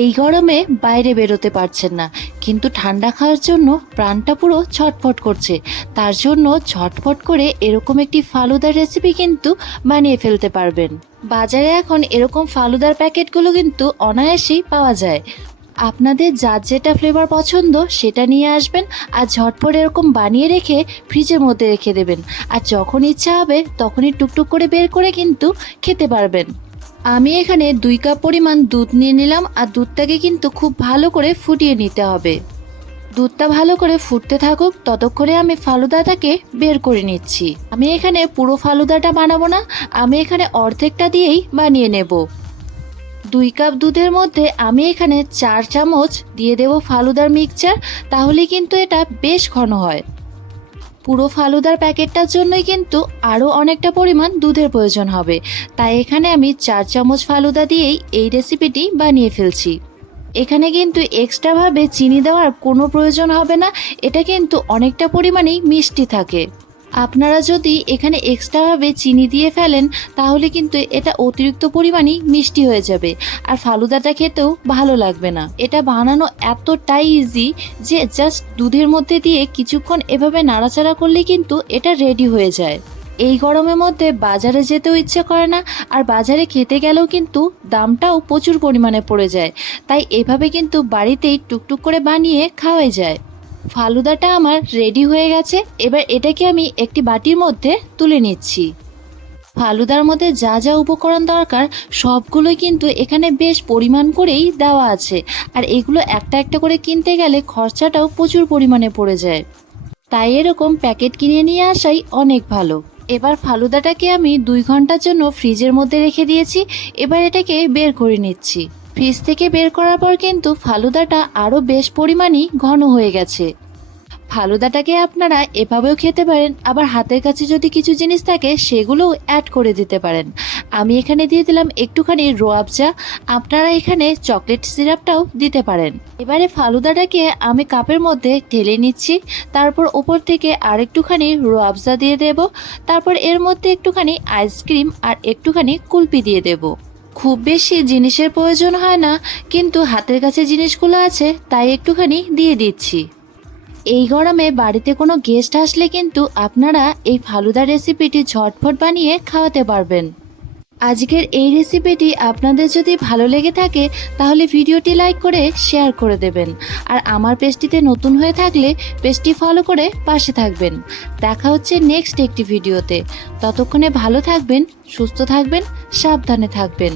এই গরমে বাইরে বেরোতে পারছেন না। কিন্তু ঠান্ডা খাওয়ার জন্য প্রাণটা পুরো ছটফট করছে। তার জন্য ছটফট করে এরকম একটি ফালুদার রেসিপি কিন্তু বানিয়ে ফেলতে পারবেন। বাজারে এখন এরকম ফালুদার প্যাকেটগুলো কিন্তু অনায়াসেই পাওয়া যায়। আপনাদের যার যেটা ফ্লেভার পছন্দ সেটা নিয়ে আসবেন আর ঝটপট এরকম বানিয়ে রেখে ফ্রিজের মধ্যে রেখে দেবেন। আর যখন ইচ্ছা হবে তখনই টুকটুক করে বের করে কিন্তু খেতে পারবেন। আমি এখানে দুই কাপ পরিমাণ দুধ নিয়ে নিলাম আর দুধটাকে কিন্তু খুব ভালো করে ফুটিয়ে নিতে হবে। দুধটা ভালো করে ফুটতে থাকুক, ততক্ষণে আমি ফালুদাটাকে বের করে নিচ্ছি। আমি এখানে পুরো ফালুদাটা বানাবো না, আমি এখানে অর্ধেকটা দিয়েই বানিয়ে নেব। দুই কাপ দুধের মধ্যে আমি এখানে চার চামচ দিয়ে দেব ফালুদার মিক্সচার, তাহলে কিন্তু এটা বেশ ঘন হয়। পুরো ফালুদার প্যাকেটটার জন্যই কিন্তু আরও অনেকটা পরিমাণ দুধের প্রয়োজন হবে। তাই এখানে আমি চার চামচ ফালুদা দিয়েই এই রেসিপিটি বানিয়ে ফেলছি। এখানে কিন্তু এক্সট্রাভাবে চিনি দেওয়ার কোনো প্রয়োজন হবে না, এটা কিন্তু অনেকটা পরিমাণেই মিষ্টি থাকে। আপনারা যদি এখানে এক্সট্রাভাবে চিনি দিয়ে ফেলেন, তাহলে কিন্তু এটা অতিরিক্ত পরিমাণেই মিষ্টি হয়ে যাবে। আর ফালুদাটা খেতেও ভালো লাগবে না। এটা বানানো এতটাই ইজি যে জাস্ট দুধের মধ্যে দিয়ে কিছুক্ষণ এভাবে নাড়াচাড়া করলে কিন্তু এটা রেডি হয়ে যায়। এই গরমের মধ্যে বাজারে যেতেও ইচ্ছে করে না, আর বাজারে খেতে গেলেও কিন্তু দামটাও প্রচুর পরিমাণে পড়ে যায়। তাই এভাবে কিন্তু বাড়িতেই টুকটুক করে বানিয়ে খাওয়াই যায়। ফালুদাটা আমার রেডি হয়ে গেছে। এবার এটাকে আমি একটি বাটির মধ্যে তুলে নিচ্ছি। ফালুদার মধ্যে যা যা উপকরণ দরকার, সবগুলোই কিন্তু এখানে বেশ পরিমাণ করেই দেওয়া আছে। আর এগুলো একটা একটা করে কিনতে গেলে খরচাটাও প্রচুর পরিমাণে পড়ে যায়। তাই এরকম প্যাকেট কিনে নিয়ে আসাই অনেক ভালো। এবার ফালুদাটাকে আমি দুই ঘণ্টার জন্য ফ্রিজের মধ্যে রেখে দিয়েছি। এবার এটাকে বের করে নিচ্ছি। ফ্রিজ থেকে বের করার পর কিন্তু ফালুদাটা আরও বেশ পরিমাণই ঘন হয়ে গেছে। ফালুদাটাকে আপনারা এভাবেও খেতে পারেন, আবার হাতের কাছে যদি কিছু জিনিস থাকে সেগুলোও অ্যাড করে দিতে পারেন। আমি এখানে দিয়ে দিলাম একটুখানি রোয়াবজা আপনারা এখানে চকলেট সিরাপটাও দিতে পারেন। এবারে ফালুদাটাকে আমি কাপের মধ্যে ঢেলে নিচ্ছি, তারপর ওপর থেকে আর একটুখানি রোয়াবজা দিয়ে দেব, তারপর এর মধ্যে একটুখানি আইসক্রিম আর একটুখানি কুলপি দিয়ে দেব। খুব বেশি জিনিসের প্রয়োজন হয় না, কিন্তু হাতের কাছে জিনিসগুলো আছে, তাই একটুখানি দিয়ে দিচ্ছি। এই গরমে বাড়িতে কোনো গেস্ট আসলে কিন্তু আপনারা এই ফালুদা রেসিপিটি ঝটফট বানিয়ে খাওয়াতে পারবেন। আজকের এই রেসিপিটি আপনাদের যদি ভালো লেগে থাকে, তাহলে ভিডিওটি লাইক করে শেয়ার করে দেবেন। আর আমার পেজটিতে নতুন হয়ে থাকলে পেজটি ফলো করে পাশে থাকবেন। দেখা হচ্ছে নেক্সট একটি ভিডিওতে ততক্ষণে ভালো থাকবেন, সুস্থ থাকবেন, সাবধানে থাকবেন।